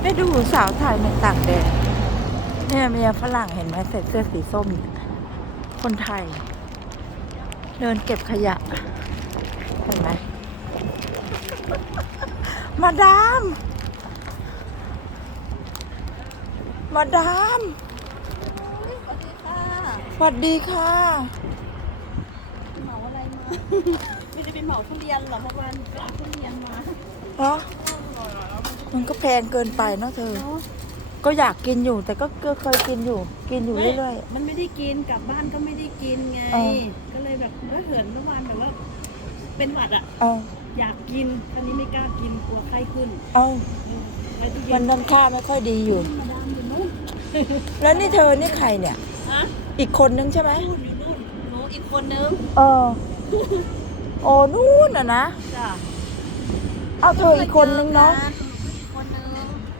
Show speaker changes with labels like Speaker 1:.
Speaker 1: ไปดูสาวไทยในต่างแดนเนี่ยเมียฝรั่งเห็นไหมใส่เสื้อสีส้มเนี่ยคนไทย เดินเก็บขยะ เห็นไหม มาดาม มาดามสวัสดีค่ะ
Speaker 2: เหมาอะไรมา ไม่ได้เป็นเหมาทุเรียนหรอกเพราะวันไปเอาทุเรียนมา
Speaker 1: เหรอ มันก็แพงเกินไปเนาะเธอ
Speaker 2: เนาะ
Speaker 1: ก็อยากกินอยู่ แต่ก็ก็เคยกินอยู่ กินอยู่เรื่อย
Speaker 2: มันไม่ได้กินกลับบ้านก็ไม่ได้กินไง
Speaker 1: เออ
Speaker 2: ก็เลยแบบเมื่อเหินเมื่อวานแบบว่าเป็นหวัดอะ
Speaker 1: ๆเอา
Speaker 2: อยากกินตอนนี้ไม่กล้ากินกลัวไข้ขึ้น
Speaker 1: เอา
Speaker 2: เออไปตู้เย็
Speaker 1: มันน้ำค่าไม่ค่อยดีอยู่
Speaker 2: มาดามอยู่นู่น
Speaker 1: แล้วนี่เธอนี่ใครเนี่ย
Speaker 2: ฮะ
Speaker 1: อีกคนนึงใช่ไหม
Speaker 2: นู่นอยู่นู่นหนูอีกคนนึง
Speaker 1: เออโอ้นู่นอะนะ
Speaker 2: จ้ะ
Speaker 1: เอาเธออีกคนนึงเนาะ
Speaker 2: อื